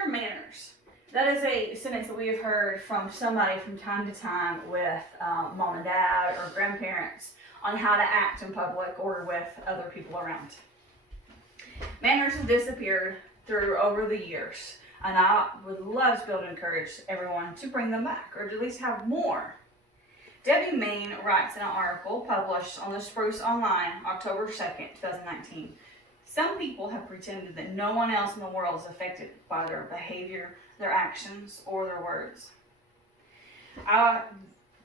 your manners. That is a sentence that we have heard from somebody from time to time with mom and dad or grandparents on how to act in public or with other people around. Manners have disappeared over the years, and I would love to be able to encourage everyone to bring them back, or to at least have more. Debbie Main writes in an article published on the Spruce Online, October 2nd, 2019, some people have pretended that no one else in the world is affected by their behavior, their actions, or their words.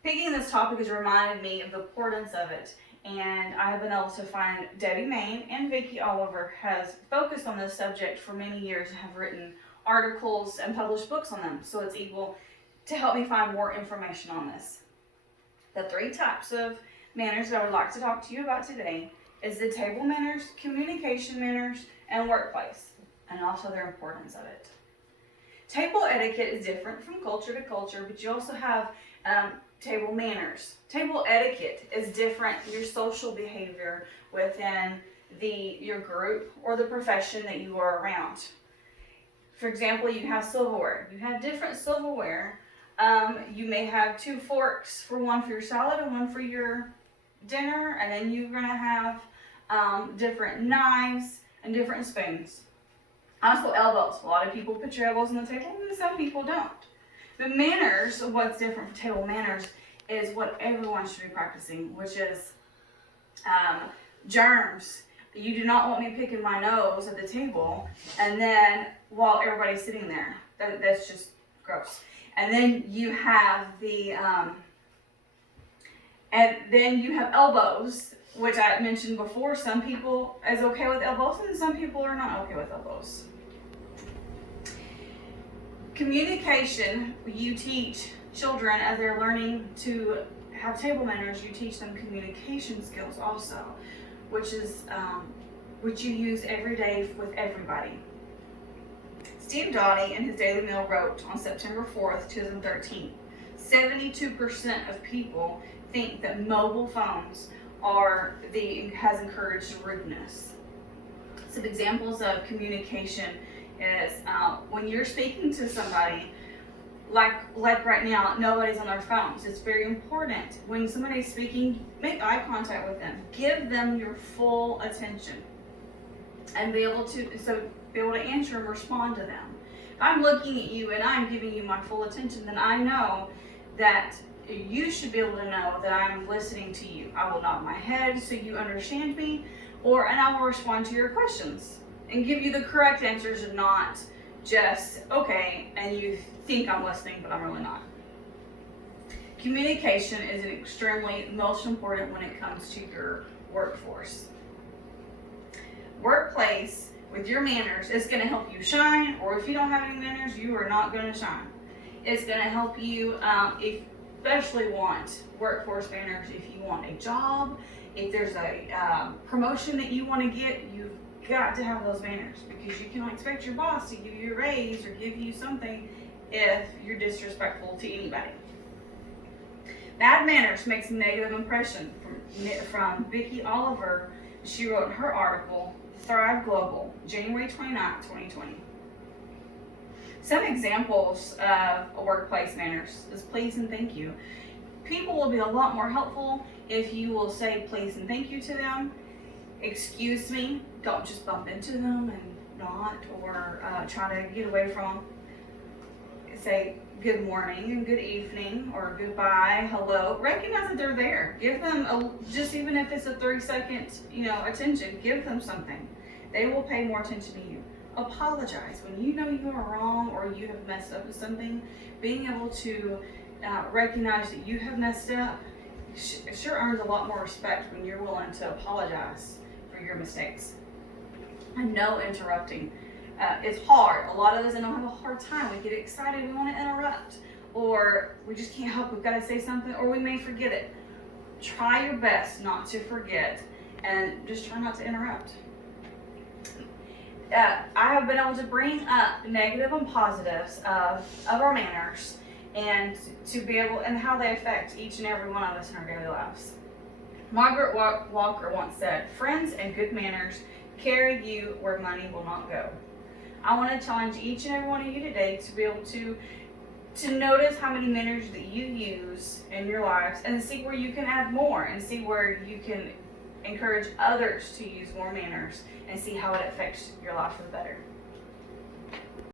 Picking this topic has reminded me of the importance of it, and I have been able to find Debbie Main and Vicki Oliver has focused on this subject for many years and have written articles and published books on them, so it's able to help me find more information on this. The 3 types of manners that I would like to talk to you about today is the table manners, communication manners, and workplace, and also their importance of it. Table etiquette is different from culture to culture, but you also have table manners. Table etiquette is different, your social behavior within your group or the profession that you are around. For example, you have silverware. You have different silverware. You may have 2 forks, one for your salad and one for your dinner, and then you're going to have different knives and different spoons. Also elbows. A lot of people put your elbows on the table, and some people don't. The manners, what's different from table manners, is what everyone should be practicing, which is germs. You do not want me picking my nose at the table, and then while everybody's sitting there. That's just gross. And then you have elbows, which I mentioned before. Some people is okay with elbows, and some people are not okay with elbows. Communication, you teach children as they're learning to have table manners, you teach them communication skills also, which you use every day with everybody. Steve Dottie in his Daily Mail wrote on September 4th, 2013, 72% of people think that mobile phones has encouraged rudeness. Some examples of communication is when you're speaking to somebody, like right now, nobody's on their phones. It's very important. When somebody's speaking, make eye contact with them. Give them your full attention, and be able to answer and respond to them. If I'm looking at you and I'm giving you my full attention, then I know that you should be able to know that I'm listening to you. I will nod my head so you understand me, and I will respond to your questions and give you the correct answers, and not just okay and you think I'm listening but I'm really not. Communication is extremely most important when it comes to your workforce. Workplace with your manners is going to help you shine, or if you don't have any manners, you are not going to shine. It's going to help you especially want workforce manners if you want a job, if there's a promotion that you want to get, you've got to have those manners, because you cannot expect your boss to give you a raise or give you something if you're disrespectful to anybody. Bad manners makes a negative impression from Vicki Oliver. She wrote in her article, Thrive Global, January 29, 2020. Some examples of workplace manners is please and thank you. People will be a lot more helpful if you will say please and thank you to them. Excuse me, don't just bump into them and not, or try to get away from them. Say good morning and good evening, or goodbye, hello. Recognize that they're there. Give them just even if it's a 30-second, attention. Give them something. They will pay more attention to you. Apologize when you know you are wrong or you have messed up with something. Being able to recognize that you have messed up sure earns a lot more respect when you're willing to apologize for your mistakes. And no interrupting. It's hard. A lot of us, I know, have a hard time. We get excited, we want to interrupt, or we just can't help, we've got to say something, or we may forget it. Try your best not to forget, and just try not to interrupt. I have been able to bring up negative and positives of our manners, and to be able, and how they affect each and every one of us in our daily lives. Margaret Walker once said, "Friends and good manners carry you where money will not go." I want to challenge each and every one of you today to be able to notice how many manners that you use in your lives, and see where you can add more, and see where you can encourage others to use more manners, and see how it affects your life for the better.